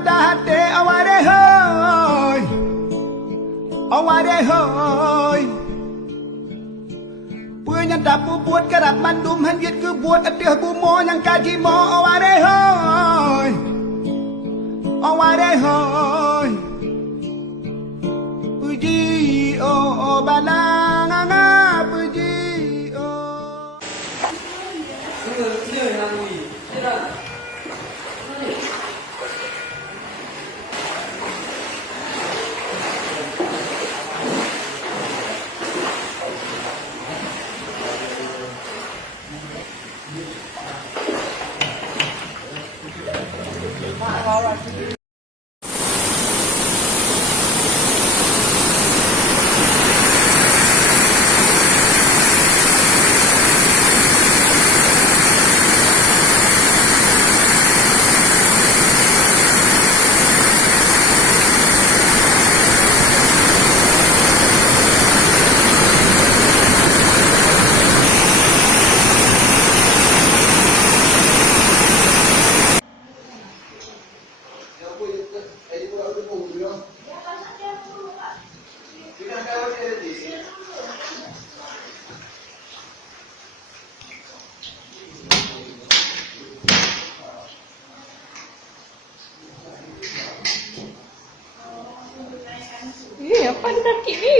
mata hati aware hoy, aware hoy. Punya dapu buat kerap mandum hanjit ke buat atih bumo yang kaji mo aware hoy, aware hoy. Puji oh balang anga puji oh. Apa dia sakit ni?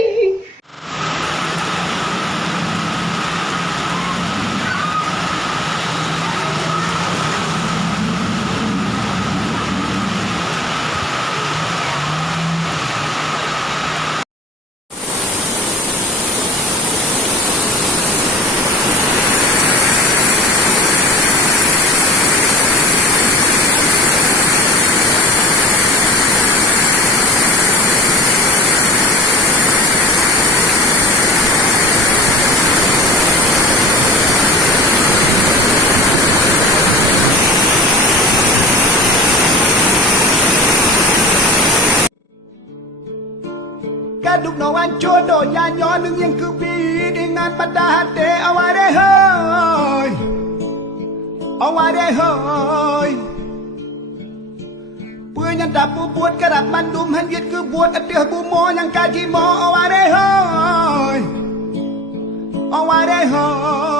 Kaduk nawan jodoh nyanyo nung yang kebi dengan mata hati aware hoy, aware hoy. Punya dapu buat kerap mandum hanjit ke buat atih bumo yang kaji mo aware hoy, aware hoy.